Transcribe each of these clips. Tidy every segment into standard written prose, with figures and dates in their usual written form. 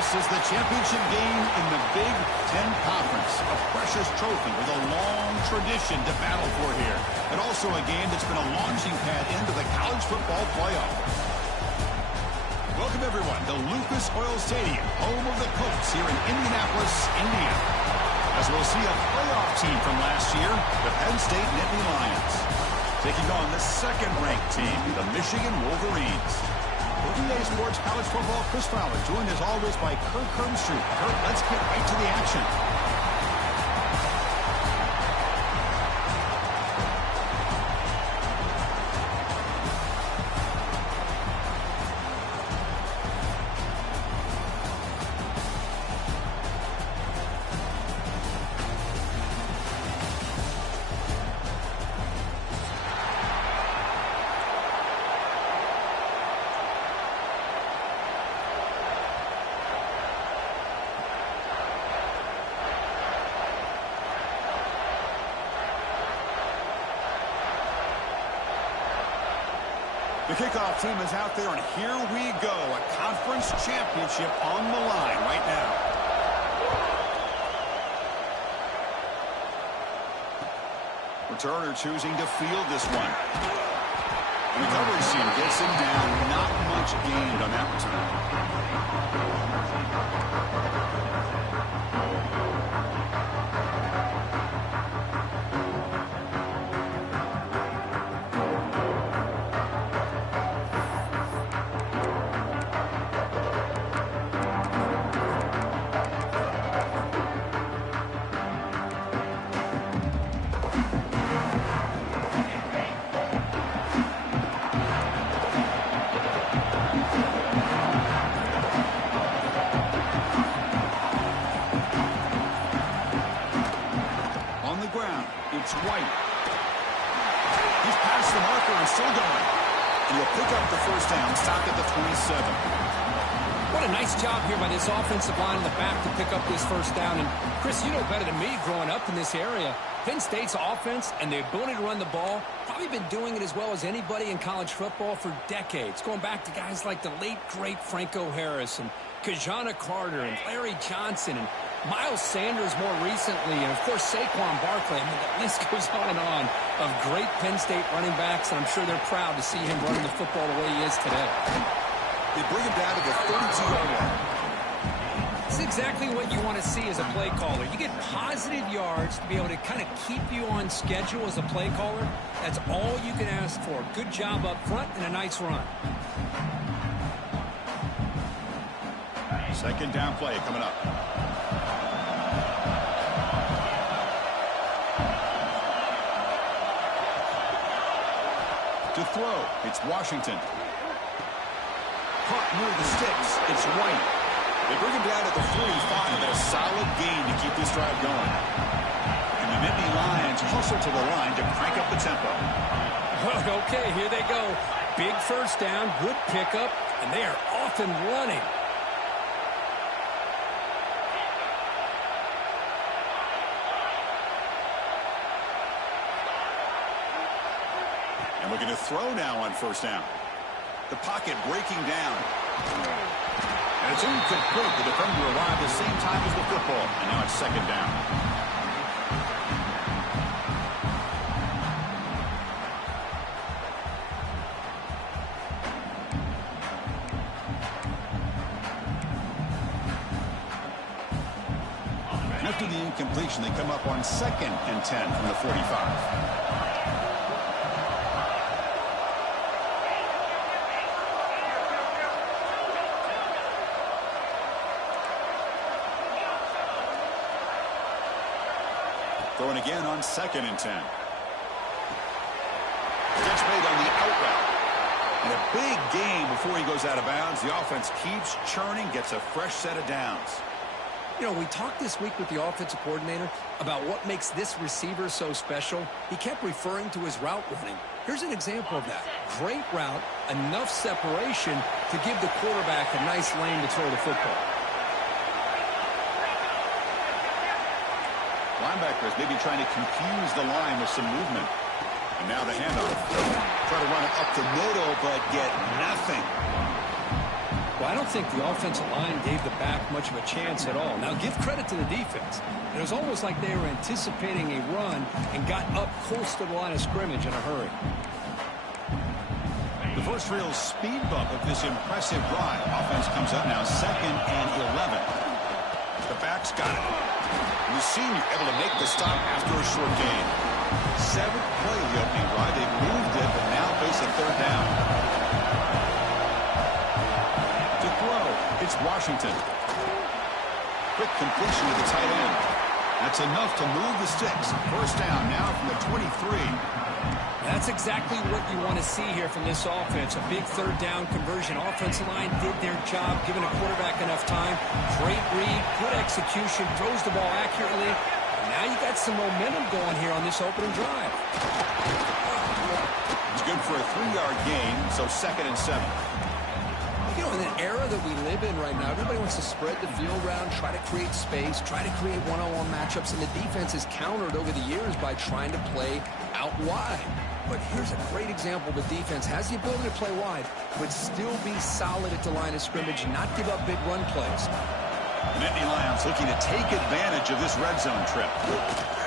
This is the championship game in the Big Ten Conference. A precious trophy with a long tradition to battle for here. And also a game that's been a launching pad into the college football playoff. Welcome, everyone, to Lucas Oil Stadium, home of the Colts here in Indianapolis, Indiana. As we'll see a playoff team from last year, the Penn State Nittany Lions, taking on the second-ranked team, the Michigan Wolverines. EA Sports College Football, Chris Fowler, joined as always by Kirk Hermstrup. Kirk, let's get right to the action. The kickoff team is out there, and here we go. A conference championship on the line right now. Returner choosing to field this one. And the coverage team gets him down. Not much gained on that return. It's White. He's past the marker and still going. And he'll pick up the first down, stopped at the 27. What a nice job here by this offensive line in the back to pick up this first down. And, Chris, you know better than me growing up in this area. Penn State's offense and the ability to run the ball, probably been doing it as well as anybody in college football for decades. Going back to guys like the late, great Franco Harris and Kajana Carter and Larry Johnson and Miles Sanders more recently, and, of course, Saquon Barkley. I mean, the list goes on of great Penn State running backs, and I'm sure they're proud to see him running the football the way he is today. They bring him down to the 32-yard line. It's exactly what you want to see as a play caller. You get positive yards to be able to kind of keep you on schedule as a play caller. That's all you can ask for. Good job up front and a nice run. Second down play coming up. To throw, it's Washington. Caught near the sticks, it's White. They bring him down at the 45, and a solid gain to keep this drive going. And the Nittany Lions hustle to the line to crank up the tempo. Okay, here they go. Big first down, good pickup, and they are off and running. Looking to throw now on first down. The pocket breaking down. And it's incomplete. The defender arrived the same time as the football. And now it's second down. After the incompletion, they come up on 2nd and 10 from the 45. Throwing again on 2nd and 10. Catch made on the out route. And a big gain before he goes out of bounds. The offense keeps churning, gets a fresh set of downs. You know, we talked this week with the offensive coordinator about what makes this receiver so special. He kept referring to his route running. Here's an example of that. Great route, enough separation to give the quarterback a nice lane to throw the football. Linebackers maybe trying to confuse the line with some movement. And now the handoff. Try to run it up the middle, but get nothing. Well, I don't think the offensive line gave the back much of a chance at all. Now, give credit to the defense. It was almost like they were anticipating a run and got up close to the line of scrimmage in a hurry. The first real speed bump of this impressive drive. Offense comes up now 2nd and 11. The back's got it. And the senior able to make the stop after a short gain. 7th play of the opening drive. They moved it, but now face a 3rd down. To throw, it's Washington. Quick completion to the tight end. That's enough to move the sticks. First down now from the 23. That's exactly what you want to see here from this offense. A big 3rd down conversion. Offensive line did their job, giving a quarterback enough time. Great read, good execution, throws the ball accurately. Now you got some momentum going here on this opening drive. It's good for a 3-yard gain, so 2nd and 7. You know, in an era that we live in right now, everybody wants to spread the field around, try to create space, try to create one-on-one matchups, and the defense is countered over the years by trying to play out wide. But here's a great example. The defense has the ability to play wide, but still be solid at the line of scrimmage, not give up big run plays. Nittany Lions looking to take advantage of this red zone trip.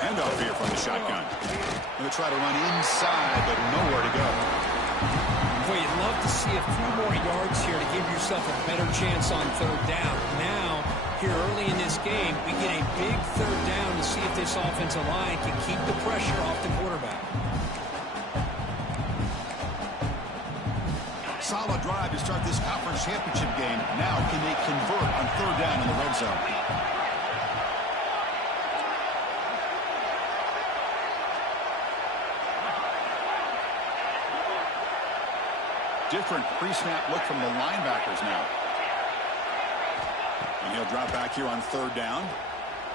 Handoff here from the shotgun. Going to try to run inside, but nowhere to go. Boy, you'd love to see a few more yards here to give yourself a better chance on 3rd down. Now, here early in this game, we get a big 3rd down to see if this offensive line can keep the pressure off the quarterback. Solid drive to start this conference championship game. Now can they convert on 3rd down in the red zone? Different pre-snap look from the linebackers now. And he'll drop back here on 3rd down.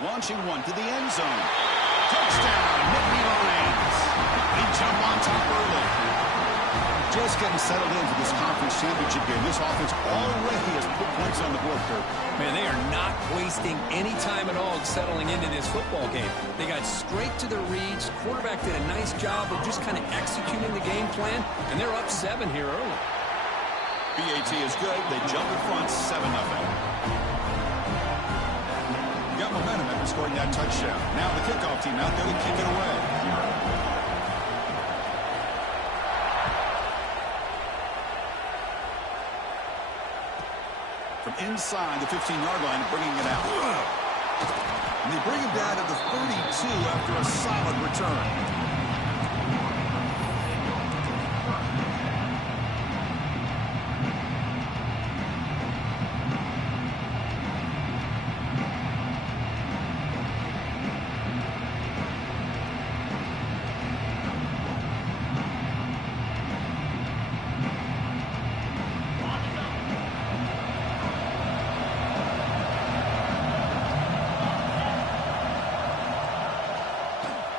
Launching one to the end zone. Touchdown, Nittany Lions. They jump on top early. Just getting settled in for this conference championship game. This offense already has put points on the board, Kurt. Man, they are not wasting any time at all settling into this football game. They got straight to their reads. Quarterback did a nice job of just kind of executing the game plan, and they're up 7 here early. BAT is good. They jump in front 7-0. Got momentum after scoring that touchdown. Now the kickoff team out there to kick it away. From inside the 15-yard line, bringing it out. And they bring him down to the 32 after a solid return.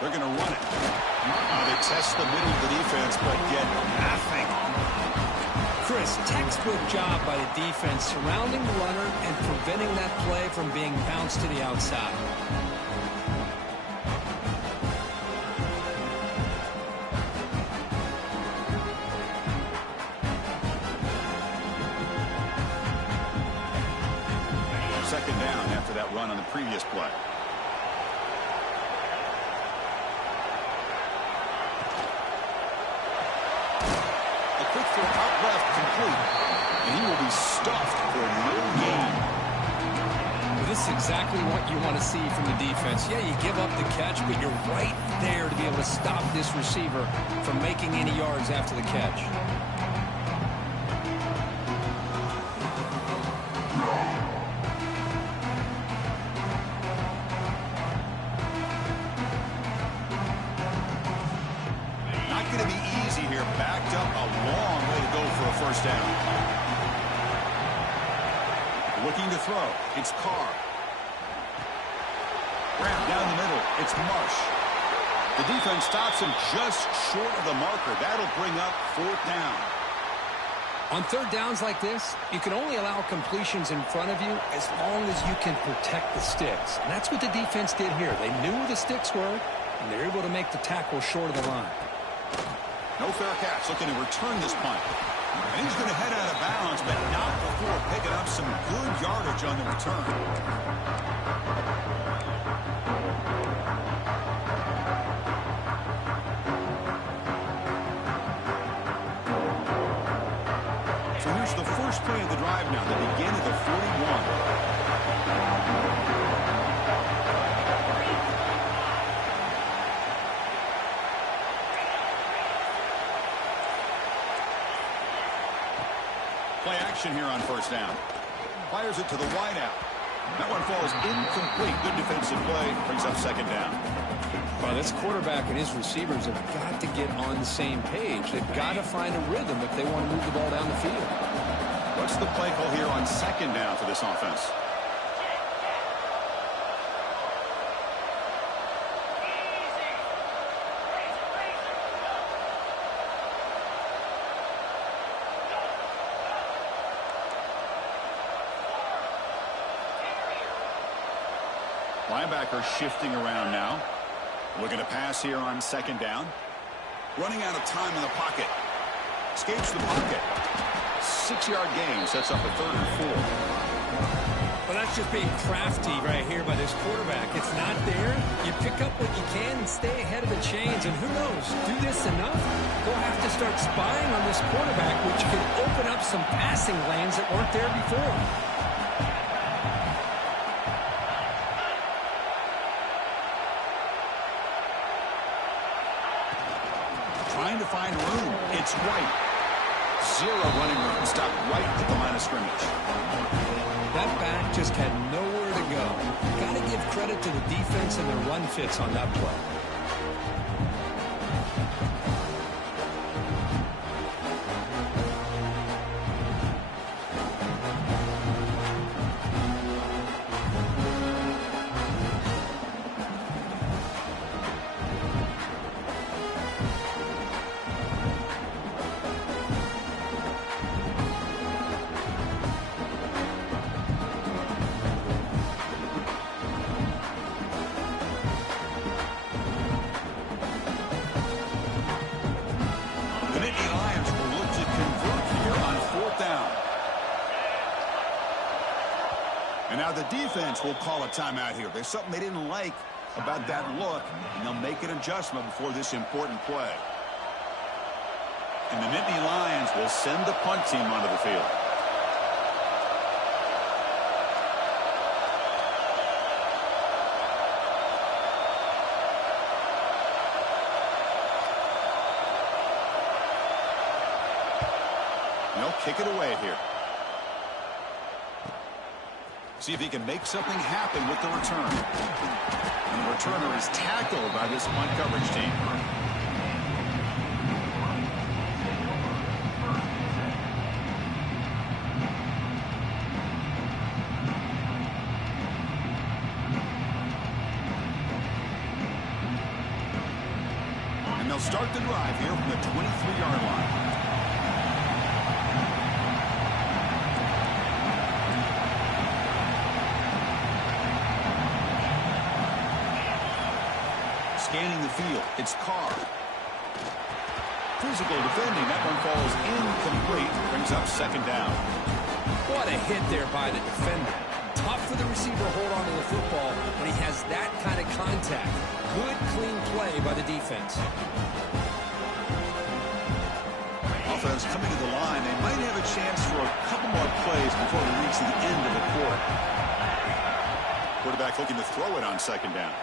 They're going to run it. They test the middle of the defense, but get nothing. Chris, textbook job by the defense surrounding the runner and preventing that play from being bounced to the outside. Second down after that run on the previous play. Quick throw out left, complete. And he will be stuffed for no gain. Well, this is exactly what you want to see from the defense. Yeah, you give up the catch, but you're right there to be able to stop this receiver from making any yards after the catch. Not going to be easy here. Backed up a long way to go for a first down. Looking to throw. It's Carr. Wrapped down the middle. It's Marsh. The defense stops him just short of the marker. That'll bring up 4th down. On 3rd downs like this, you can only allow completions in front of you as long as you can protect the sticks. And that's what the defense did here. They knew where the sticks were, and they're able to make the tackle short of the line. No fair catch. Looking to return this punt. And he's going to head out of bounds, but not before score, picking up some good yardage on the return. So here's the first play of the drive now. They begin at the 41. Play action here on first down. Fires it to the wideout. That one falls incomplete. Good defensive play. Brings up second down. Well, this quarterback and his receivers have got to get on the same page. They've got to find a rhythm if they want to move the ball down the field. What's the play call here on second down for this offense? Linebacker shifting around now. Looking to pass here on second down. Running out of time in the pocket. Escapes the pocket. 6-yard gain sets up a 3rd and 4. Well, that's just being crafty right here by this quarterback. It's not there. You pick up what you can and stay ahead of the chains. And who knows, do this enough, they'll have to start spying on this quarterback, which can open up some passing lanes that weren't there before. Trying to find room. It's White. Zero running room. Stopped right at the line of scrimmage. That back just had nowhere to go. Got to give credit to the defense and their run fits on that play. Now the defense will call a timeout here. There's something they didn't like about that look, and they'll make an adjustment before this important play. And the Nittany Lions will send the punt team onto the field. And they'll kick it away here. See if he can make something happen with the return. And the returner is tackled by this punt coverage team. And they'll start the drive here from the 23-yard line. Scanning the field, it's Carr. Physical defending, that one falls incomplete, brings up second down. What a hit there by the defender. Tough for the receiver to hold on to the football when he has that kind of contact. Good, clean play by the defense. Offense coming to the line, they might have a chance for a couple more plays before they reach the end of the quarter. Quarterback looking to throw it on second down.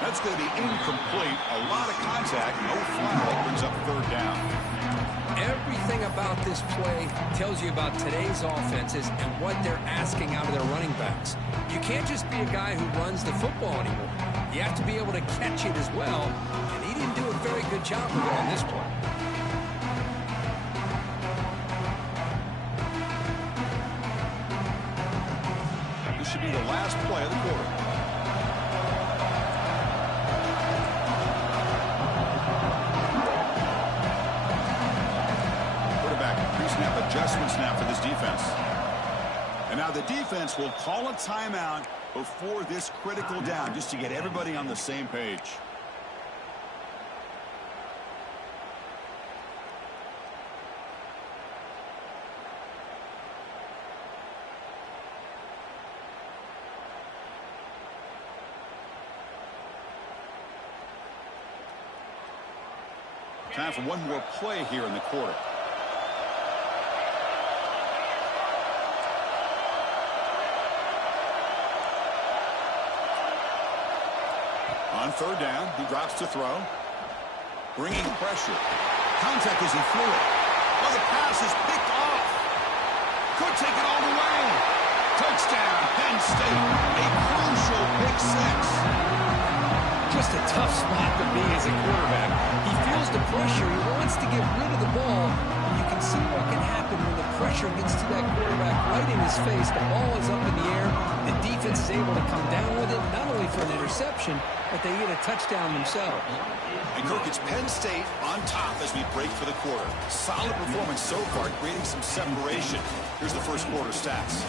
That's going to be incomplete. A lot of contact. No flag. Brings up third down. Everything about this play tells you about today's offenses and what they're asking out of their running backs. You can't just be a guy who runs the football anymore. You have to be able to catch it as well, and he didn't do a very good job of it on this play. This should be the last play of the quarter. Adjustments now for this defense. And now the defense will call a timeout before this critical down, just to get everybody on the same page. Time for one more play here in the quarter. On third down, he drops to throw. Bringing pressure. Contact as he threw it. Oh, the pass is picked off. Could take it all the way. Touchdown, Penn State. A crucial pick six. Just a tough spot to be as a quarterback. He feels the pressure. He wants to get rid of the ball. And you can see what can happen when the pressure gets to that quarterback right in his face. The ball is up in the air. The defense is able to come down with it, not only for an interception, but they get a touchdown themselves. And Kirk, it's Penn State on top as we break for the quarter. Solid performance so far, creating some separation. Here's the first quarter stats.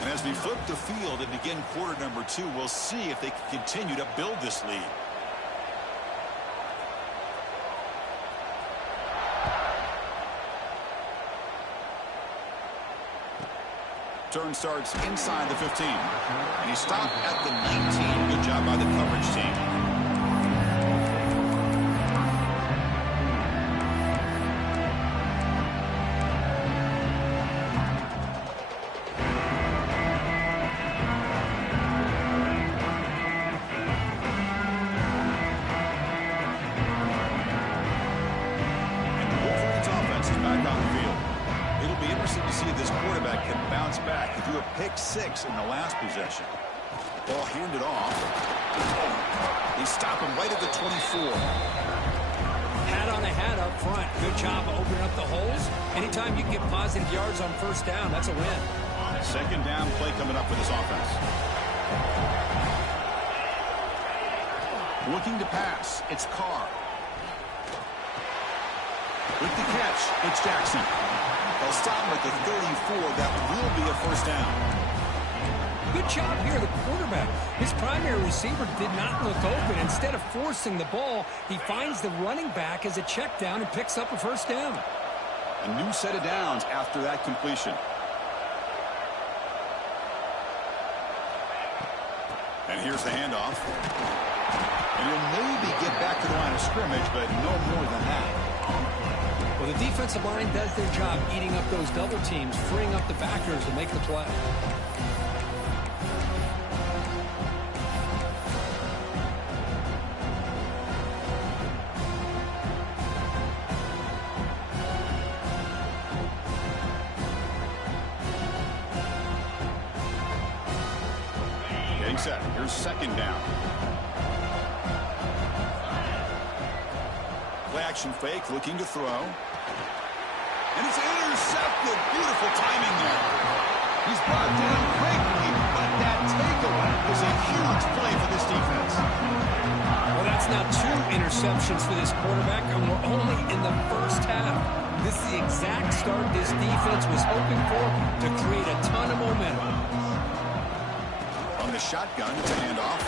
And as we flip the field and begin quarter number 2, we'll see if they can continue to build this lead. Turn starts inside the 15. And he stopped at the 19. Good job by the coverage team. Pick 6 in the last possession. Ball handed off. They stop him right at the 24. Hat on a hat up front. Good job of opening up the holes. Anytime you can get positive yards on first down, that's a win. Second down play coming up for this offense. Looking to pass. It's Carr. With the catch, it's Jackson. They'll stop him at the 34. That will be a first down. Good job here, the quarterback. His primary receiver did not look open. Instead of forcing the ball, he finds the running back as a check down and picks up a first down. A new set of downs after that completion. And here's the handoff. And he'll maybe get back to the line of scrimmage, but no more than that. Well, the defensive line does their job eating up those double teams, freeing up the backers to make the play. Getting set. Here's second down. Play action fake, looking to throw. And it's intercepted. Beautiful timing there. He's brought down quickly, but that takeaway is a huge play for this defense. Well, that's now 2 interceptions for this quarterback, and we're only in the first half. This is the exact start this defense was hoping for to create a ton of momentum. On the shotgun, it's a handoff.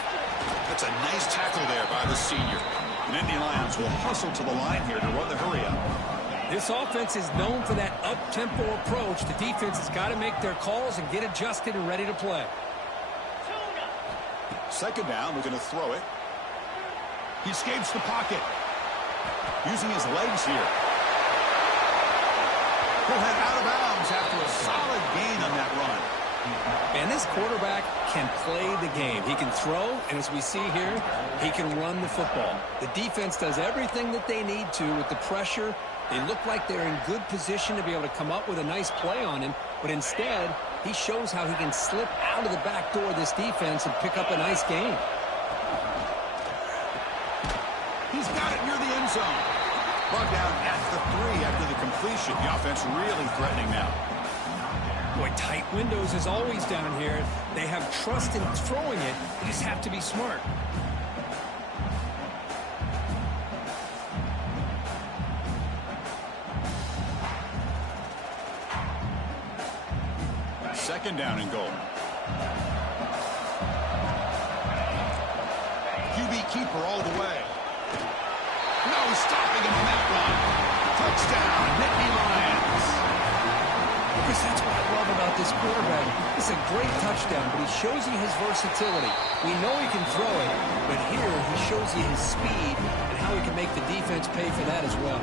That's a nice tackle there by the senior. And Indy Lions will hustle to the line here to run the hurry-up. This offense is known for that up-tempo approach. The defense has got to make their calls and get adjusted and ready to play. Second down, we're going to throw it. He escapes the pocket. Using his legs here. He'll head out of bounds after a solid gain on that run. And this quarterback can play the game. He can throw, and as we see here, he can run the football. The defense does everything that they need to with the pressure. They look like they're in good position to be able to come up with a nice play on him, but instead, he shows how he can slip out of the back door of this defense and pick up a nice gain. He's got it near the end zone. Brought down at the 3 after the completion. The offense really threatening now. Boy, tight windows is always down here. They have trust in throwing it. They just have to be smart. Second down and goal. QB keeper all the way. No stopping him on that run. Touchdown, Nittany Lions. Chris, that's what I love about this quarterback. It's a great touchdown, but he shows you his versatility. We know he can throw it, but here he shows you his speed and how he can make the defense pay for that as well.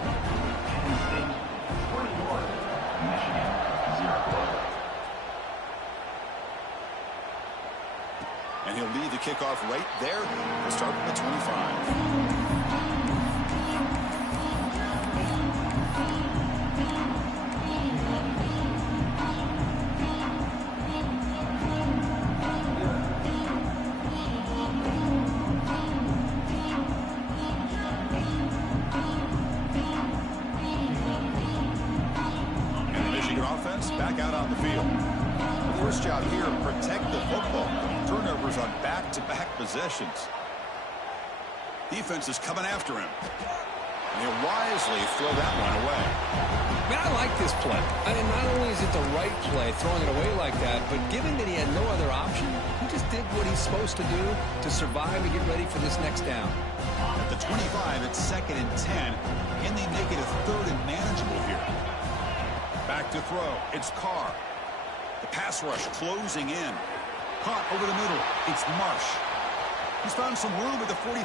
And he'll lead the kickoff right there. We'll start at the 25. Back out on the field. The first job here, protect the football. Turnovers on back-to-back possessions. Defense is coming after him. And he'll wisely throw that one away. Man, I like this play. I mean, not only is it the right play, throwing it away like that, but given that he had no other option, he just did what he's supposed to do to survive and get ready for this next down. At the 25, it's 2nd and 10. Can they make it a 3rd and manageable here? Back to throw. It's Carr. The pass rush closing in. Caught over the middle. It's Marsh. He's found some room at the 45.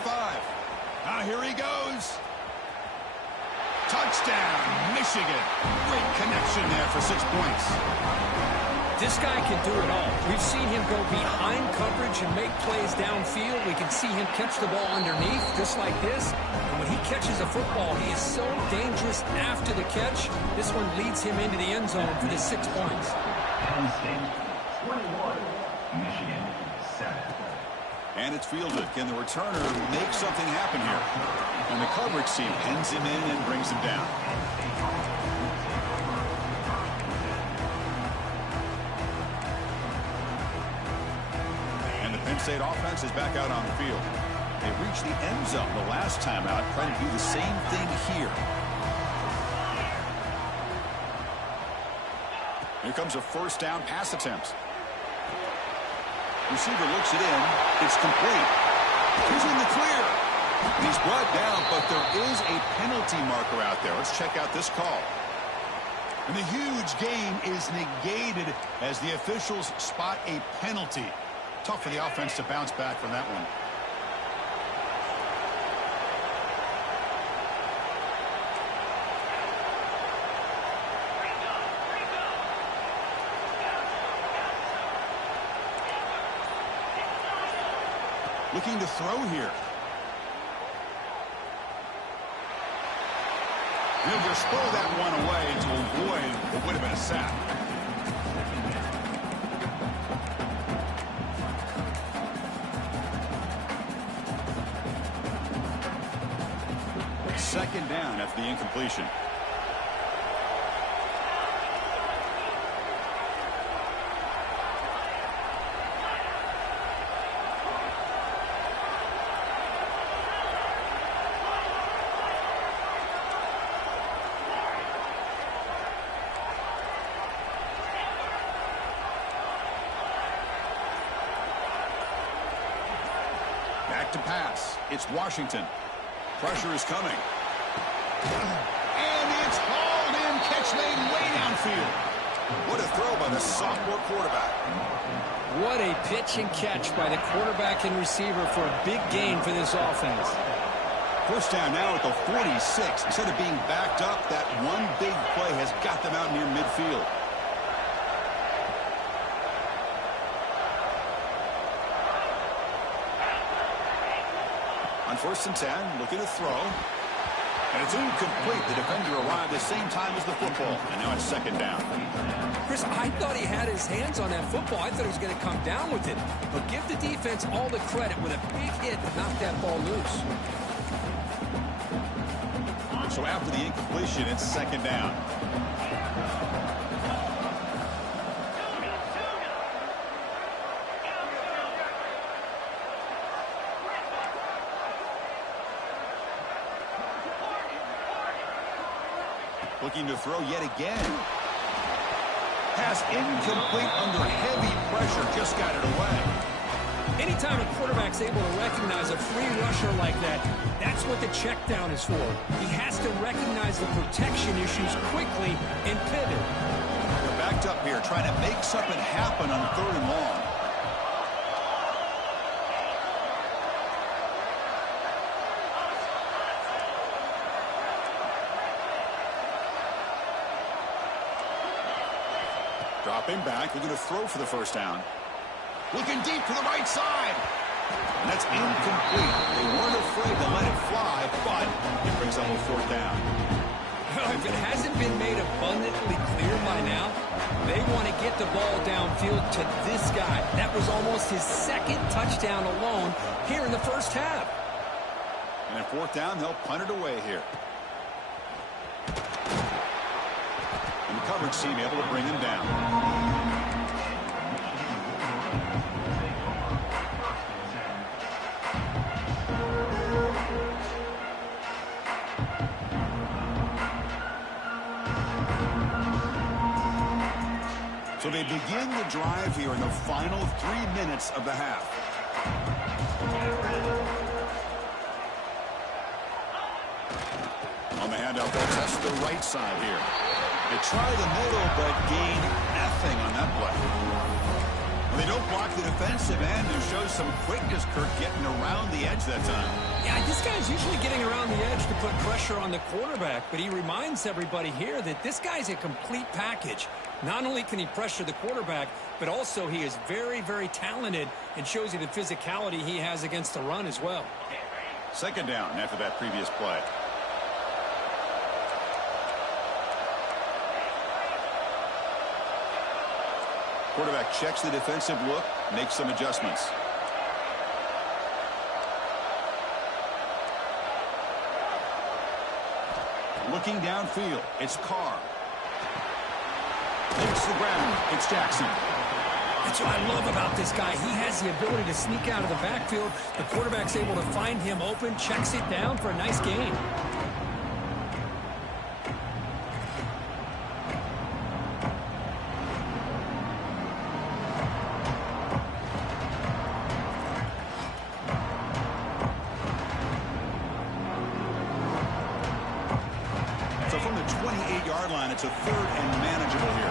Now here he goes. Touchdown, Michigan. Great connection there for 6 points. This guy can do it all. We've seen him go behind coverage and make plays downfield. We can see him catch the ball underneath, just like this. And when he catches a football, he is so dangerous after the catch. This one leads him into the end zone for the 6 points. Penn State, 21, Michigan, 7. And it's fielded. Can the returner make something happen here? And the coverage team pens him in and brings him down. Penn State offense is back out on the field. They reached the end zone the last time out, trying to do the same thing here. Here comes a first down pass attempt. Receiver looks it in. It's complete. He's in the clear. He's brought down, but there is a penalty marker out there. Let's check out this call. And the huge game is negated as the officials spot a penalty. Tough for the offense to bounce back from that one. Looking to throw here. He'll just throw that one away to avoid what would have been a sack. Second down after the incompletion. Back to pass. It's Washington. Pressure is coming. And it's hauled in. Catch made way downfield. What a throw by the sophomore quarterback. What a pitch and catch by the quarterback and receiver for a big gain for this offense. First down now at the 46. Instead of being backed up, that one big play has got them out near midfield. On 1st and 10, looking to throw. And it's incomplete. The defender arrived the same time as the football. And now it's 2nd down. Chris, I thought he had his hands on that football. I thought he was going to come down with it. But give the defense all the credit with a big hit to knock that ball loose. So after the incompletion, it's 2nd down. Looking to throw yet again. Pass incomplete under heavy pressure. Just got it away. Anytime a quarterback's able to recognize a free rusher like that, that's what the check down is for. He has to recognize the protection issues quickly and pivot. They're backed up here trying to make something happen on 3rd and long. Dropping back, looking to throw for the first down. Looking deep to the right side. And that's incomplete. They weren't afraid to let it fly, but it brings up a fourth down. If it hasn't been made abundantly clear by now, they want to get the ball downfield to this guy. That was almost his second touchdown alone here in the first half. And at fourth down, they'll punt it away here. And the coverage team able to bring him down. So they begin the drive here in the final 3 minutes of the half. On the handout, they'll test the right side here. They try the middle, but gain nothing on that play. They don't block the defensive end, who shows some quickness, Kirk, getting around the edge that time. Yeah, this guy's usually getting around the edge to put pressure on the quarterback, but he reminds everybody here that this guy's a complete package. Not only can he pressure the quarterback, but also he is very, very talented and shows you the physicality he has against the run as well. Second down after that previous play. Quarterback checks the defensive look, makes some adjustments. Looking downfield, it's Carr. Hits the ground, it's Jackson. That's what I love about this guy. He has the ability to sneak out of the backfield. The quarterback's able to find him open, checks it down for a nice gain. So from the 28-yard line, it's a third and manageable here.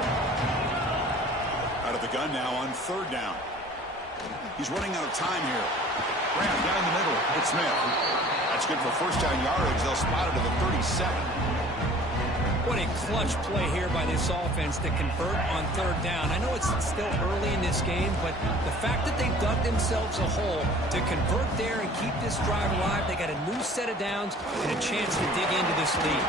Out of the gun now on third down. He's running out of time here. Graham down the middle. It's Smith. That's good for first down yardage. They'll spot it to the 37. What a clutch play here by this offense to convert on third down. I know it's still early in this game, but the fact that they dug themselves a hole to convert there and keep this drive alive, they got a new set of downs and a chance to dig into this lead.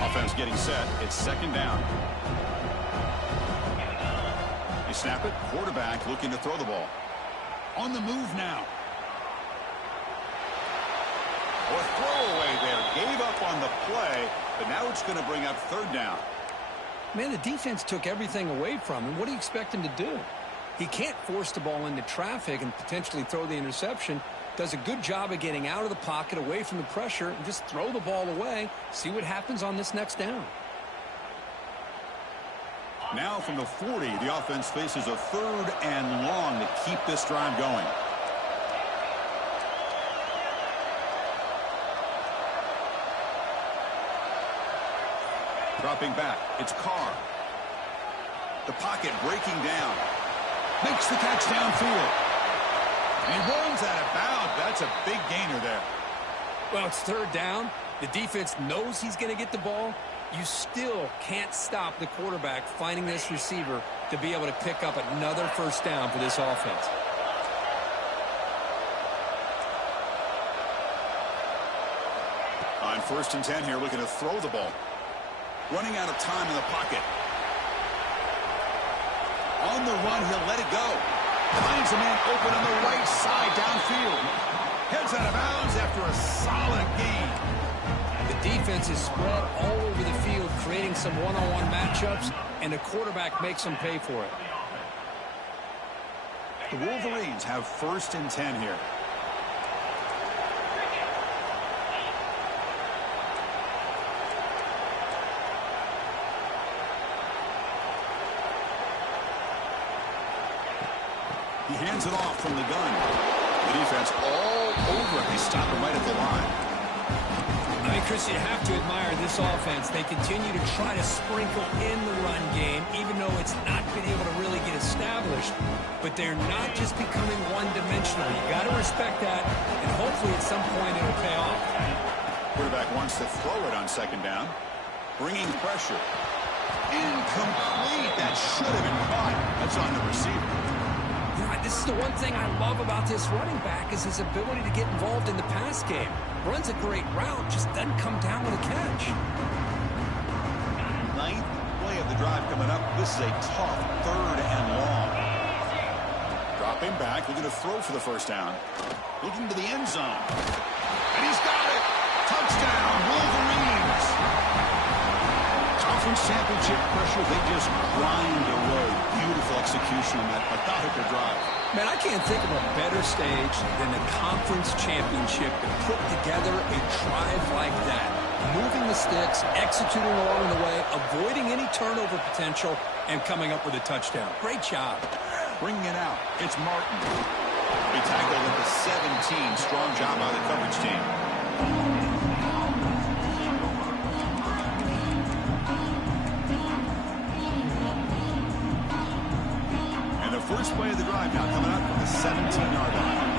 Offense getting set. It's second down. They snap it. Quarterback looking to throw the ball. On the move now. Or throwaway there. Gave up on the play, but now it's going to bring up third down. Man, the defense took everything away from him. What do you expect him to do? He can't force the ball into traffic and potentially throw the interception. Does a good job of getting out of the pocket, away from the pressure, and just throw the ball away. See what happens on this next down. Now from the 40, the offense faces a third and long to keep this drive going. Dropping back, it's Carr. The pocket breaking down. Makes the catch downfield. And he runs out of bounds. That's a big gainer there. Well, it's third down. The defense knows he's going to get the ball. You still can't stop the quarterback finding this receiver to be able to pick up another first down for this offense. On first and 10 here, looking to throw the ball. Running out of time in the pocket. On the run, he'll let it go. Finds a man open on the right side downfield. Heads out of bounds after a solid gain. The defense is spread all over the field, creating some one-on-one matchups, and the quarterback makes them pay for it. The Wolverines have first and 10 here. He hands it off from the gun. The defense all over him. They stop him right at the line. I mean, Chris, you have to admire this offense. They continue to try to sprinkle in the run game, even though it's not been able to really get established. But they're not just becoming one-dimensional. You got to respect that, and hopefully at some point it'll pay off. Quarterback wants to throw it on second down. Bringing pressure. Incomplete. That should have been caught. That's on the receiver. This is the one thing I love about this running back is his ability to get involved in the pass game. Runs a great route, just doesn't come down with a catch. Ninth play of the drive coming up. This is a tough 3rd and long. Dropping back, looking to throw for the first down. Looking to the end zone. And he's got it. Touchdown, Wolverines. Conference championship pressure, they just grind away. Beautiful execution on that methodical drive. Man, I can't think of a better stage than the conference championship to put together a drive like that. Moving the sticks, executing along the way, avoiding any turnover potential, and coming up with a touchdown. Great job. Bringing it out, it's Martin. He tackled at the 17. Strong job by the coverage team. First play of the drive now coming up from the 17-yard line.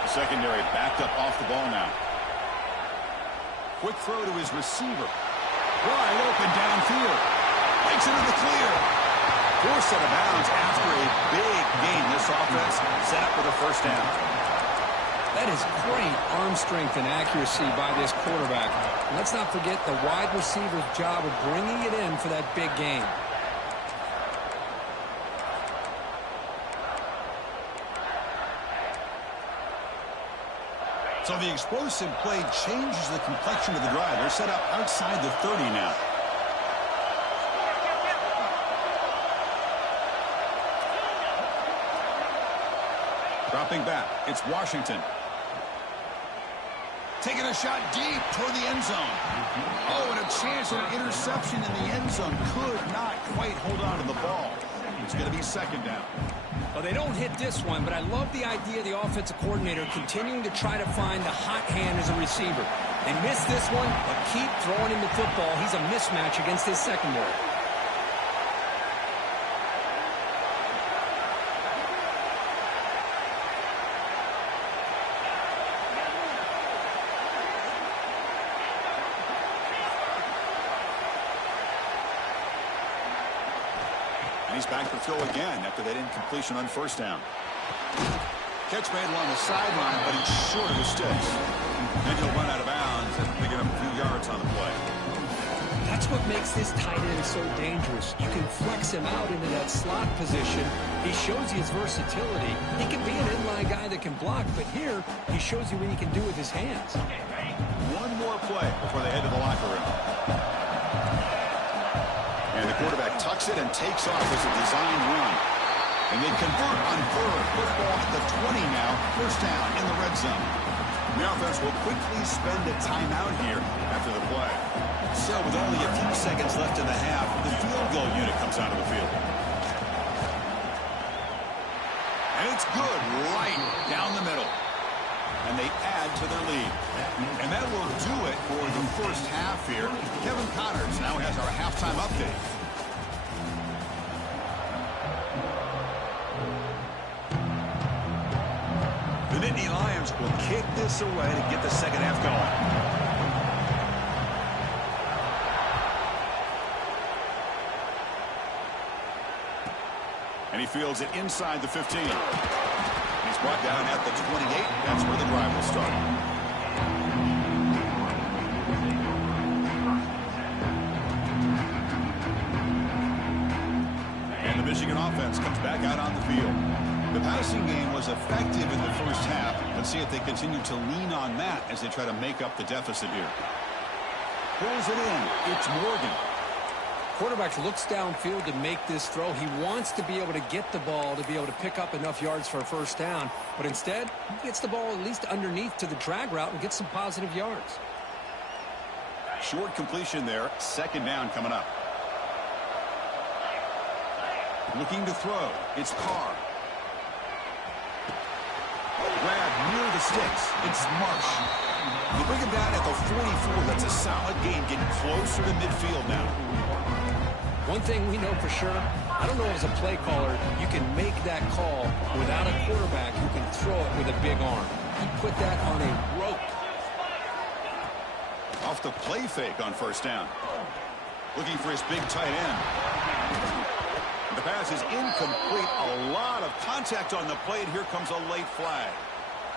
The secondary backed up off the ball now. Quick throw to his receiver. Wide open downfield. Breaks into the clear. Forced out of bounds after a big gain. This offense set up with a first down. That is great arm strength and accuracy by this quarterback. Let's not forget the wide receiver's job of bringing it in for that big game. So the explosive play changes the complexion of the drive. They're set up outside the 30 now. Dropping back, it's Washington. Taking a shot deep toward the end zone. Oh, and a chance at an interception in the end zone. Could not quite hold on to the ball. It's going to be second down. Well, they don't hit this one, but I love the idea of the offensive coordinator continuing to try to find the hot hand as a receiver. They missed this one, but keep throwing him the football. He's a mismatch against his secondary. He's back to throw again after that incompletion on first down. Catch made along the sideline, but he's short of the sticks. Then he'll run out of bounds and pick up a few yards on the play. That's what makes this tight end so dangerous. You can flex him out into that slot position. He shows you his versatility. He can be an inline guy that can block, but here he shows you what he can do with his hands. One more play before they head to the locker room. And the quarterback tucks it and takes off as a designed run. And they convert on 3rd. Football at the 20 now. First down in the red zone. The offense will quickly spend a timeout here after the play. So with only a few seconds left in the half, the field goal unit comes out of the field. And it's good right down the middle. And they add to their lead. And that will do it for the first half here. Kevin Connors now has our halftime update. The Nittany Lions will kick this away to get the second half going. And he fields it inside the 15. He's brought down at the 28. That's where the drive will start. And the Michigan offense comes back out on the field. The passing game was effective in the first half. Let's see if they continue to lean on that as they try to make up the deficit here. Pulls it in. It's Morgan. Quarterback looks downfield to make this throw. He wants to be able to get the ball to be able to pick up enough yards for a first down. But instead, he gets the ball at least underneath to the drag route and gets some positive yards. Short completion there. Second down coming up. Looking to throw. It's Carr. Grab near the sticks. It's Marsh. They bring him down at the 44. That's a solid gain, getting closer to midfield now. One thing we know for sure, I don't know as a play caller, you can make that call without a quarterback who can throw it with a big arm. He put that on a rope. Off the play fake on first down. Looking for his big tight end. The pass is incomplete. A lot of contact on the play, and here comes a late flag.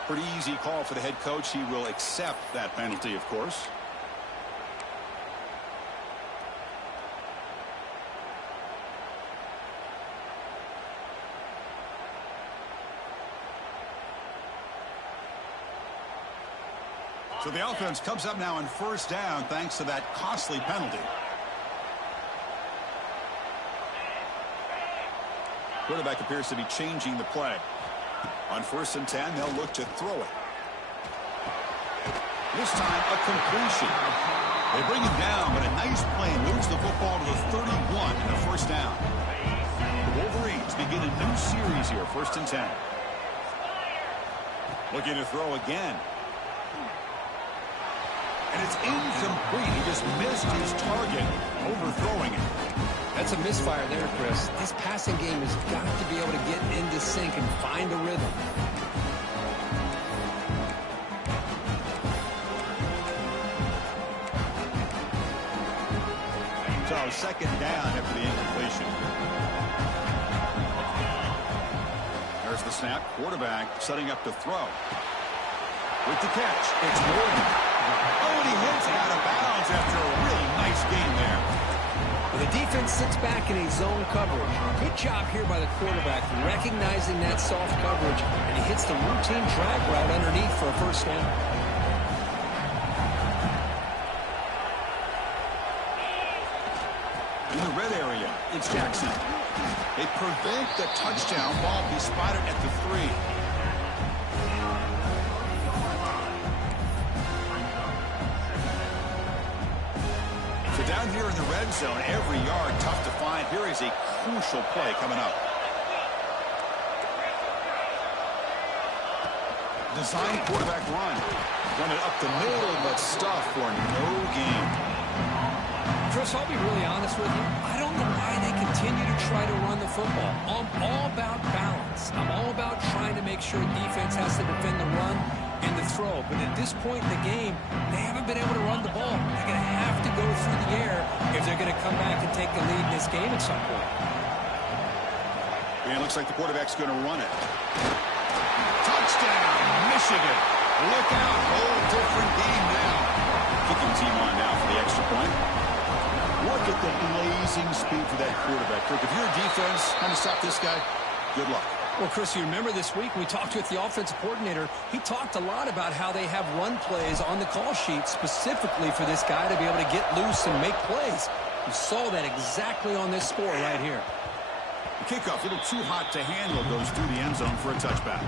Pretty easy call for the head coach. He will accept that penalty, of course. So the offense comes up now on first down thanks to that costly penalty. Quarterback appears to be changing the play. On first and 10, they'll look to throw it. This time, a completion. They bring him down, but a nice play moves the football to the 31 and a first down. The Wolverines begin a new series here, first and 10. Looking to throw again. And it's incomplete. He just missed his target, overthrowing it. That's a misfire there, Chris. This passing game has got to be able to get into sync and find a rhythm. So second down after the incompletion. There's the snap. Quarterback setting up to throw. With the catch, it's Gordon. Oh, and he hits out of bounds after a really nice game there. Well, the defense sits back in a zone coverage. Good job here by the quarterback, recognizing that soft coverage, and he hits the routine drag route underneath for a first down. In the red area, it's Jackson. They prevent the touchdown ball. Be spotted at the 3. So down here in the red zone, every yard tough to find. Here is a crucial play coming up. Design quarterback run. Run it up the middle, but stuff for no gain. Chris, I'll be really honest with you. I don't know why they continue to try to run the football. I'm all about balance. I'm all about trying to make sure defense has to defend the run and the throw. But at this point in the game, they haven't been able to run the ball. They're going to have to go through the air if they're going to come back and take the lead in this game at some point. And it looks like the quarterback's going to run it. Touchdown, Michigan. Look out, whole different game now. Kicking team on now for the extra point. Look at the blazing speed for that quarterback. Rick, if you're a defense trying to stop this guy, good luck. Well, Chris, you remember this week we talked with the offensive coordinator. He talked a lot about how they have run plays on the call sheet specifically for this guy to be able to get loose and make plays. You saw that exactly on this score right here. The kickoff, a little too hot to handle, goes through the end zone for a touchback.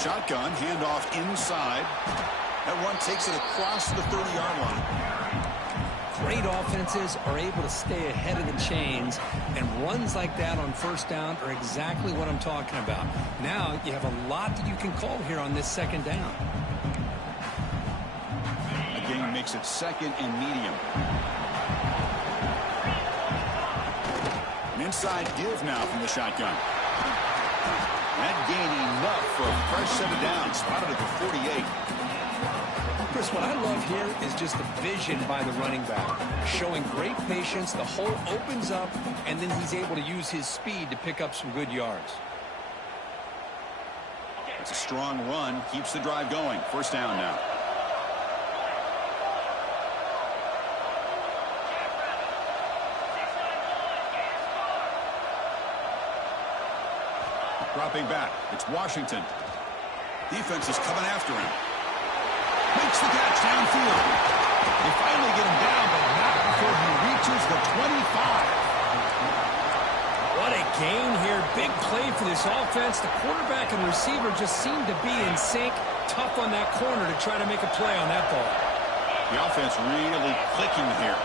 Shotgun, handoff inside. That one takes it across the 30-yard line. Great offenses are able to stay ahead of the chains, and runs like that on first down are exactly what I'm talking about. Now you have a lot that you can call here on this second down. Again, makes it second and medium. An inside give now from the shotgun. That gain enough for a fresh set of downs, spotted at the 48. Chris, what I love here is just the vision by the running back. Showing great patience, the hole opens up, and then he's able to use his speed to pick up some good yards. It's a strong run, keeps the drive going. First down now. Dropping back, it's Washington. Defense is coming after him. Makes the catch downfield. They finally get him down, but not before he reaches the 25. What a gain here. Big play for this offense. The quarterback and receiver just seem to be in sync. Tough on that corner to try to make a play on that ball. The offense really clicking here.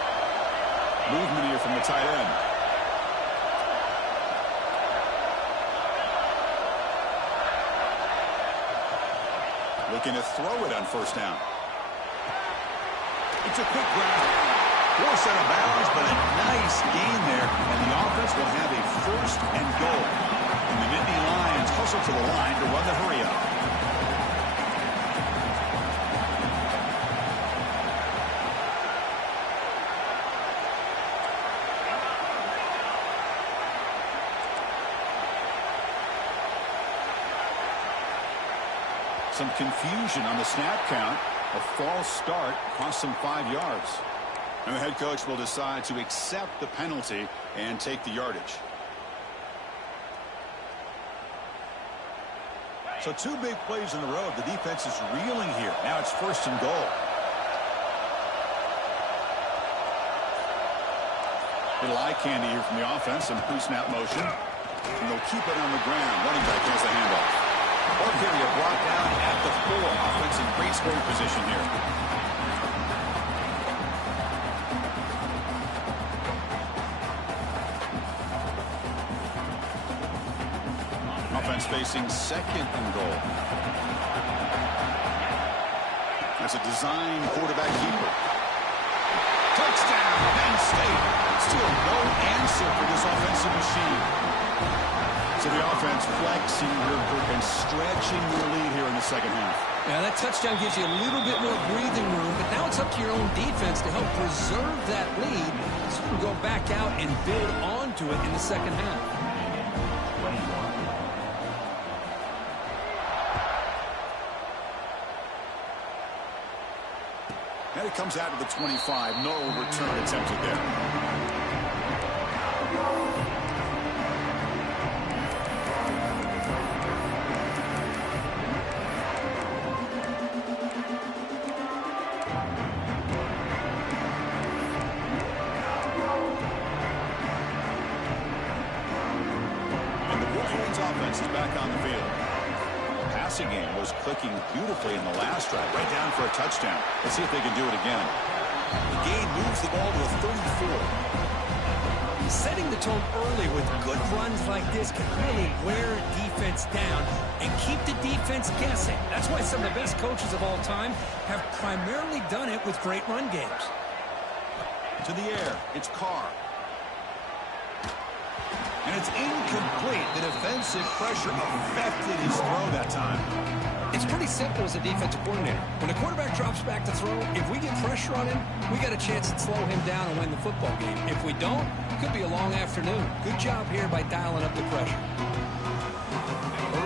Movement here from the tight end. Looking to throw it on first down. It's a quick grab. Force out of bounds, but a nice gain there. And the offense will have a first and goal. And the Nittany Lions hustle to the line to run the hurry up. Some confusion on the snap count. A false start cost them 5 yards. And the head coach will decide to accept the penalty and take the yardage. So 2 big plays in a row. The defense is reeling here. Now it's first and goal. Little eye candy here from the offense. Some pre-snap motion. And they'll keep it on the ground. Running back has the handoff. Ball carrier brought down at the 4. Offense in great scoring position here. Offense facing second and goal. That's a design quarterback keeper. Touchdown, Penn State. Still no answer for this offensive machine. So the offense flexing and stretching their lead here in the second half. Yeah, that touchdown gives you a little bit more breathing room, but now it's up to your own defense to help preserve that lead so you can go back out and build onto it in the second half. And it comes out to the 25. No return attempted there. Offense is back on the field. The passing game was clicking beautifully in the last drive, right down for a touchdown. Let's see if they can do it again. The gain moves the ball to a 34. Setting the tone early with good runs like this can really wear defense down and keep the defense guessing. That's why some of the best coaches of all time have primarily done it with great run games. To the air, it's Carr. And it's incomplete. The defensive pressure affected his throw that time. It's pretty simple as a defensive coordinator. When the quarterback drops back to throw, if we get pressure on him, we got a chance to slow him down and win the football game. If we don't, it could be a long afternoon. Good job here by dialing up the pressure.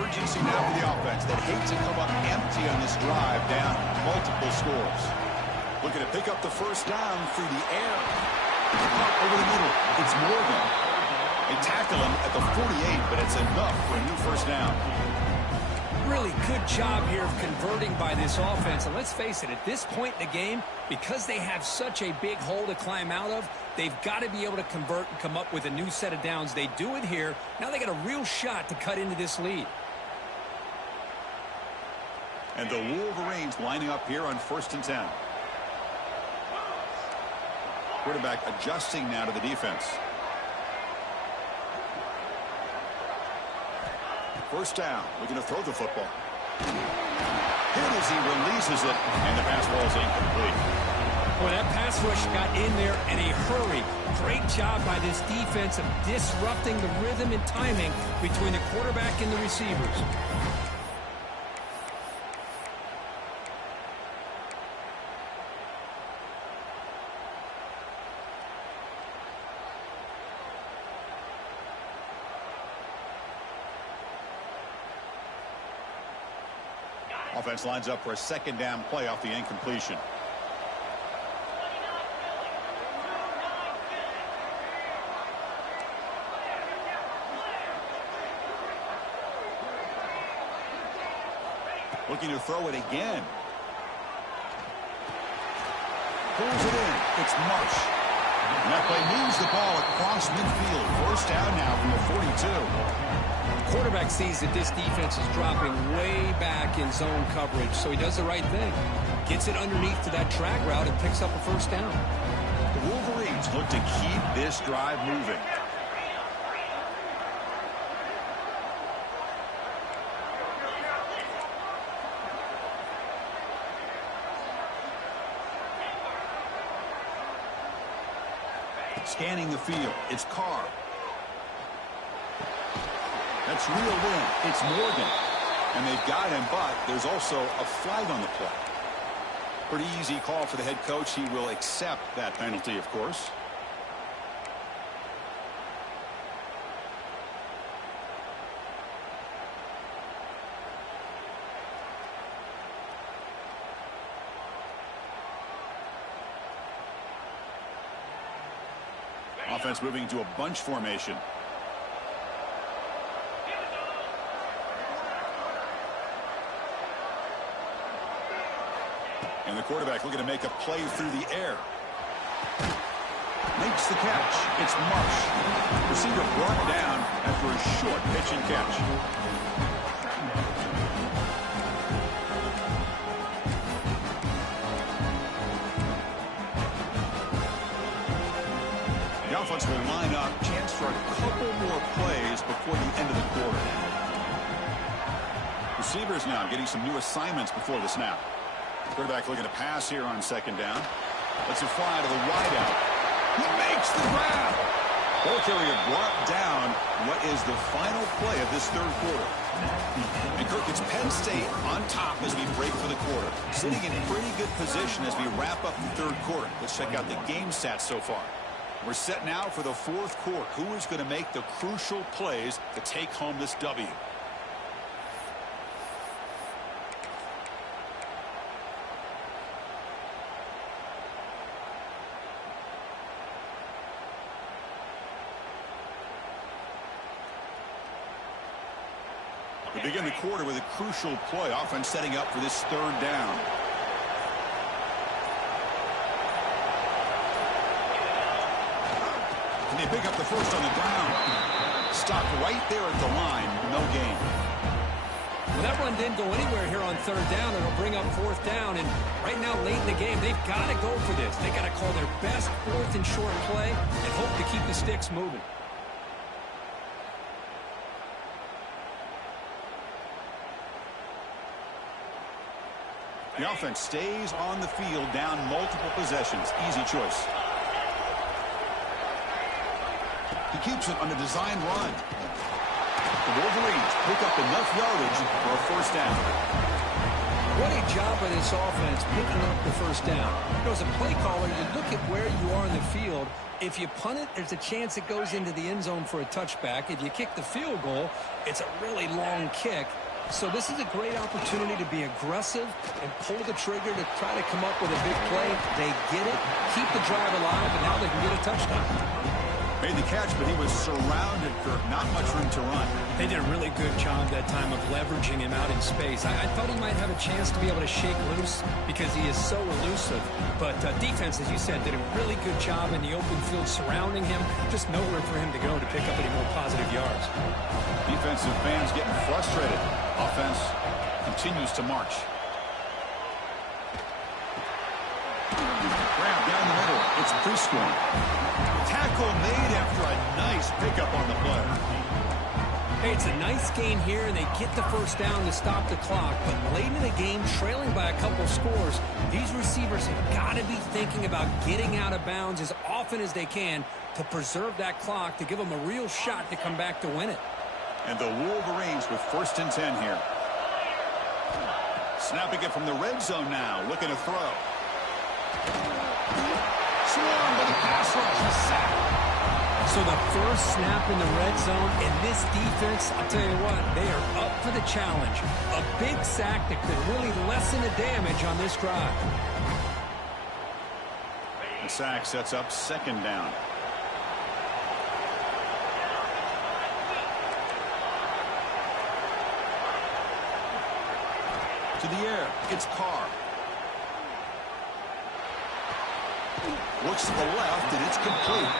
Urgency now for the offense that hates to come up empty on this drive, down multiple scores. Looking to pick up the first down through the air. Over the middle, it's Morgan. They tackle him at the 48, but it's enough for a new first down. Really good job here of converting by this offense. And let's face it, at this point in the game, because they have such a big hole to climb out of, they've got to be able to convert and come up with a new set of downs. They do it here. Now they got a real shot to cut into this lead. And the Wolverines lining up here on first and 10. Quarterback adjusting now to the defense. First down, looking to throw the football. Hit as he releases it, and the pass ball is incomplete. Boy, that pass rush got in there in a hurry. Great job by this defense of disrupting the rhythm and timing between the quarterback and the receivers. Offense lines up for a second down play off the incompletion. Looking to throw it again. Pulls it in. It's Mich. And that play moves the ball across midfield. First down now from the 42. The quarterback sees that this defense is dropping way back in zone coverage, so he does the right thing. Gets it underneath to that track route and picks up a first down. The Wolverines look to keep this drive moving. Scanning the field, it's Carr. That's reeled in, it's Morgan. And they've got him, but there's also a flag on the play. Pretty easy call for the head coach. He will accept that penalty, of course. Offense moving to a bunch formation. And the quarterback looking to make a play through the air. Makes the catch. It's Mich. Receiver brought down after a short pitch and catch. The offense will line up. Chance for a couple more plays before the end of the quarter. Receivers now getting some new assignments before the snap. Quarterback looking to pass here on second down. Lets it fly to the wideout. He makes the grab. Ball carrier brought down. What is the final play of this third quarter? And Kirk, it's Penn State on top as we break for the quarter. Sitting in pretty good position as we wrap up the third quarter. Let's check out the game stats so far. We're set now for the fourth quarter. Who is going to make the crucial plays to take home this W? We begin the quarter with a crucial play. Offense setting up for this third down. Can they pick up the first on the ground? Stopped right there at the line. No gain. Well, that run didn't go anywhere here on third down. It'll bring up fourth down. And right now, late in the game, they've got to go for this. They got to call their best fourth and short play and hope to keep the sticks moving. The offense stays on the field, down multiple possessions. Easy choice. He keeps it on the design run. The Wolverines pick up enough yardage for a first down. What a job by this offense picking up the first down. As a play caller, you look at where you are in the field. If you punt it, there's a chance it goes into the end zone for a touchback. If you kick the field goal, it's a really long kick. So this is a great opportunity to be aggressive and pull the trigger to try to come up with a big play. They get it, keep the drive alive, and now they can get a touchdown. Made the catch, but he was surrounded for not much room to run. They did a really good job that time of leveraging him out in space. I thought he might have a chance to be able to shake loose because he is so elusive. But defense, as you said, did a really good job in the open field surrounding him. Just nowhere for him to go to pick up any more positive yards. Defensive fans getting frustrated. Offense continues to march. Grab down the middle. It's Prescorn. Tackle made after a nice pickup on the play. Hey, it's a nice gain here, and they get the first down to stop the clock. But late in the game, trailing by a couple scores, these receivers have got to be thinking about getting out of bounds as often as they can to preserve that clock, to give them a real shot to come back to win it. And the Wolverines with 1st and 10 here. Snapping it from the red zone now, looking to throw. Swarmed by the pass rush, a sack. So the first snap in the red zone, and this defense, I'll tell you what, they are up for the challenge. A big sack that could really lessen the damage on this drive. The sack sets up 2nd down. To the air. It's Carr. Looks to the left, and it's complete.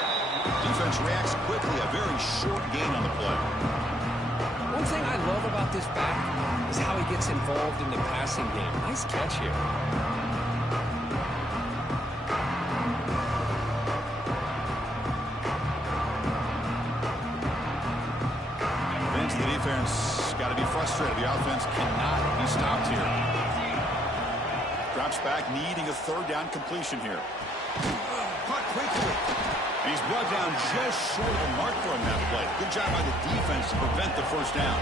Defense reacts quickly. A very short gain on the play. One thing I love about this back is how he gets involved in the passing game. Nice catch here. The defense got to be frustrated. The offense cannot be stopped here. Drops back, needing a third down completion here. Caught quickly. And he's brought down just short of the mark for him that play. Good job by the defense to prevent the first down.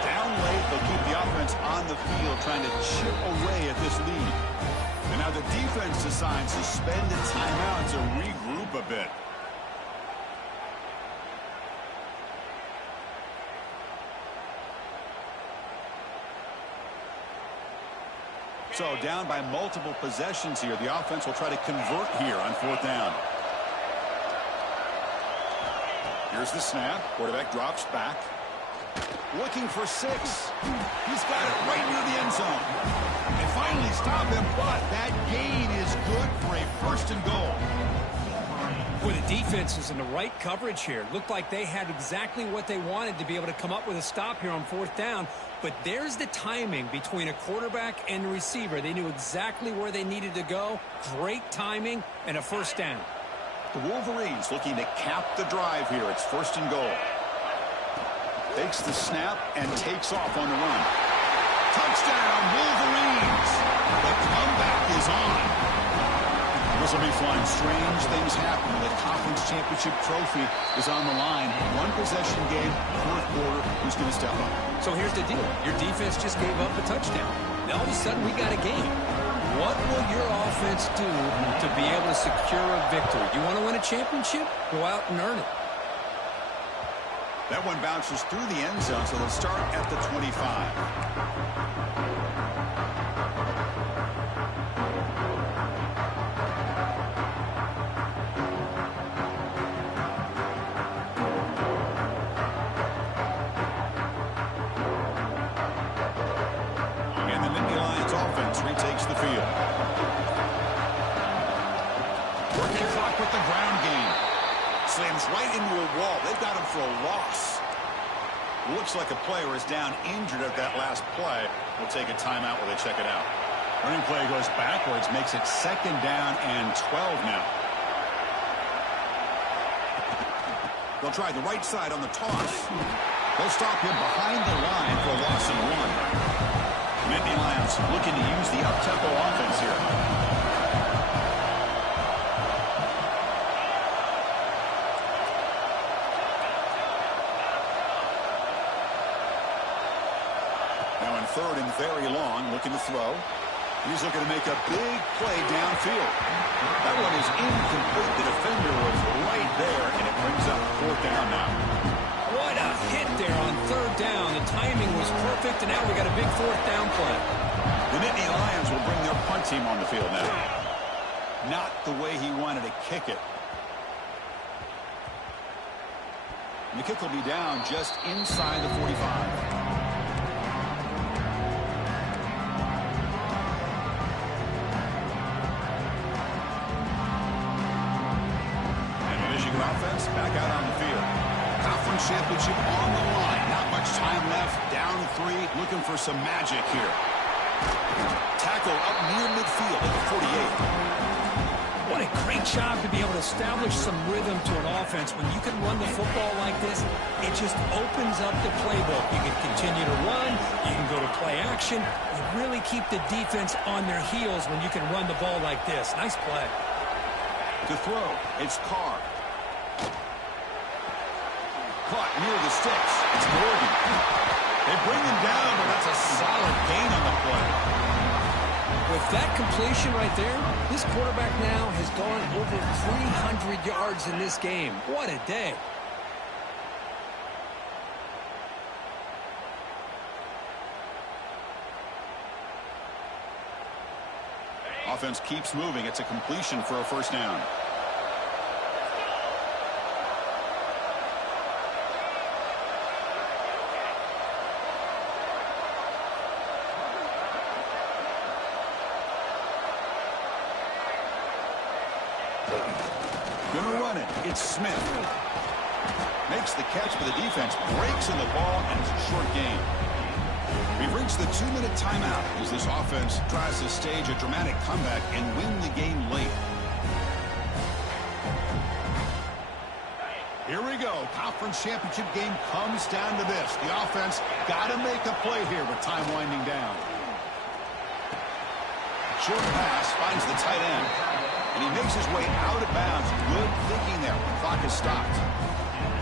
Down late, they'll keep the offense on the field trying to chip away at this lead. And now the defense decides to spend a timeout to regroup a bit. So down by multiple possessions here. The offense will try to convert here on fourth down. Here's the snap. Quarterback drops back. Looking for 6. He's got it right near the end zone. They finally stop him, but that gain is good for a first and goal. Boy, the defense is in the right coverage here. Looked like they had exactly what they wanted to be able to come up with a stop here on fourth down. But there's the timing between a quarterback and the receiver. They knew exactly where they needed to go. Great timing and a first down. The Wolverines looking to cap the drive here. It's first and goal. Takes the snap and takes off on the run. Touchdown, Wolverines! The comeback is on. This will be flying. Strange things happen. The conference championship trophy is on the line. One possession game, fourth quarter. Who's going to step up? So here's the deal. Your defense just gave up a touchdown. Now all of a sudden we got a game. What will your offense do to be able to secure a victory? You want to win a championship? Go out and earn it. That one bounces through the end zone, so they'll start at the 25. Retakes the field. Working clock with the ground game. Slams right into a wall. They've got him for a loss. Looks like a player is down injured at that last play. We'll take a timeout while they check it out. Running play goes backwards, makes it second down and 12 now. They'll try the right side on the toss. They'll stop him behind the line for a loss of 1. Nittany Lions looking to use the up-tempo offense here. Now in third and very long, looking to throw. He's looking to make a big play downfield. That one is incomplete. The defender was right there, and it brings up fourth down now. What a hit there on third down. The timing was perfect, and now we got a big fourth down play. The Nittany Lions will bring their punt team on the field now. Not the way he wanted to kick it. And the kick will be down just inside the 45. Offense back out on the field. Conference championship on the line. Not much time left. Down 3. Looking for some magic here. Tackle up near midfield at the 48. What a great job to be able to establish some rhythm to an offense. When you can run the football like this, it just opens up the playbook. You can continue to run. You can go to play action. You really keep the defense on their heels when you can run the ball like this. Nice play. To throw, it's Carr. Caught near the sticks. It's Morgan. They bring him down, but that's a solid gain on the play. With that completion right there, this quarterback now has gone over 300 yards in this game. What a day. Offense keeps moving. It's a completion for a first down. Gonna run it. It's Smith. Makes the catch, but the defense breaks in the ball, and it's a short gain. We've reached the 2-minute timeout as this offense tries to stage a dramatic comeback and win the game late. Here we go. Conference championship game comes down to this. The offense got to make a play here with time winding down. Short pass finds the tight end, and he makes his way out of bounds. Good thinking there. The clock is stopped.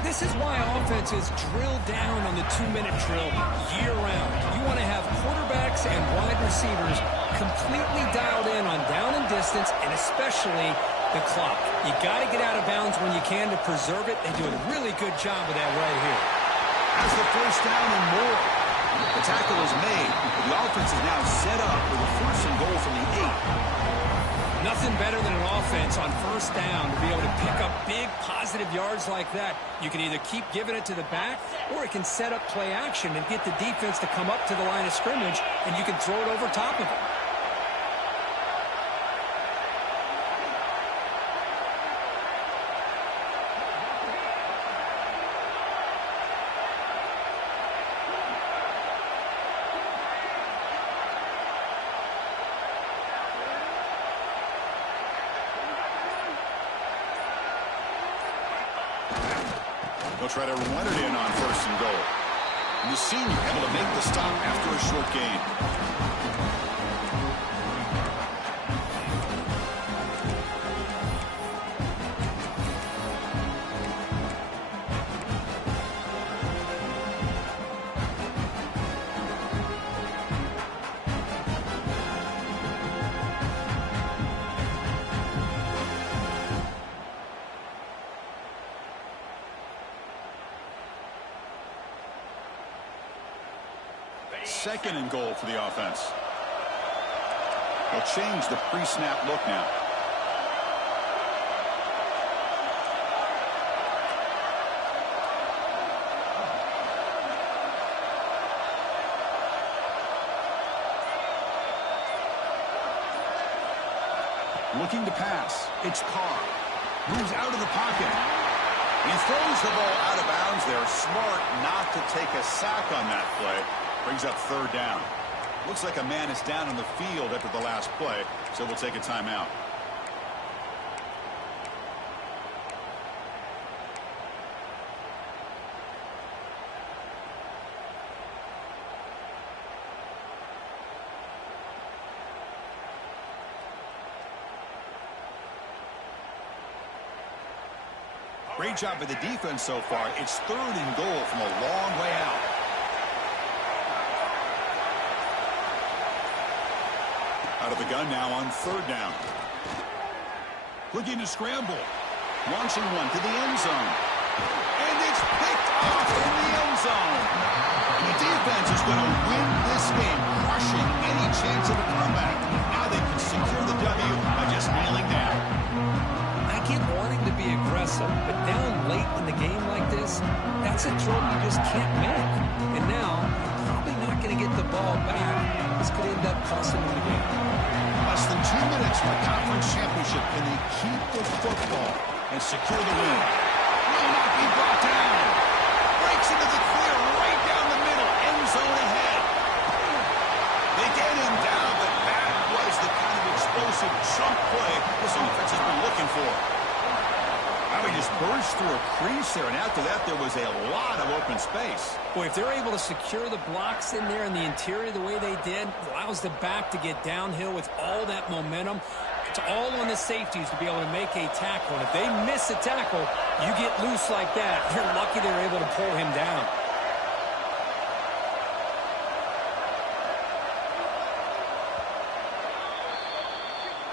This is why offenses drill down on the 2-minute drill year-round. You want to have quarterbacks and wide receivers completely dialed in on down and distance, and especially the clock. You got to get out of bounds when you can to preserve it. They do a really good job of that right here. Has the first down and more. The tackle is made. The offense is now set up with a 1st and goal from the 8. Nothing better than an offense on 1st down to be able to pick up big positive yards like that. You can either keep giving it to the back, or it can set up play action and get the defense to come up to the line of scrimmage, and you can throw it over top of it. They'll try to run it in on 1st and goal. And the senior able to make the stop after a short gain. Second and goal for the offense. They'll change the pre-snap look now. Looking to pass. It's Carr. Moves out of the pocket. He throws the ball out of bounds there. Smart not to take a sack on that play. Brings up 3rd down. Looks like a man is down on the field after the last play, so we'll take a timeout. Great job by the defense so far. It's 3rd and goal from a long way out. Out of the gun now on 3rd down. Looking to scramble. Launching one to the end zone. And it's picked off in the end zone. And the defense is going to win this game, crushing any chance of a comeback. Now they can secure the W by just kneeling down. I get wanting to be aggressive, but down late in the game like this, that's a throw you just can't make. And now, probably not going to get the ball back. This could end up costing them the game. Less than 2 minutes for the conference championship. Can they keep the football and secure the win? Will not be brought down. Breaks into the clear right down the middle. End zone ahead. They get him down, but that was the kind of explosive chunk play this offense has been looking for. Now he just burst through a crease there, and after that there was a lot of open space. Boy, if they're able to secure the blocks in there in the interior the way they did, allows the back to get downhill with all that momentum. It's all on the safeties to be able to make a tackle. And if they miss a tackle, you get loose like that. You're lucky they're able to pull him down.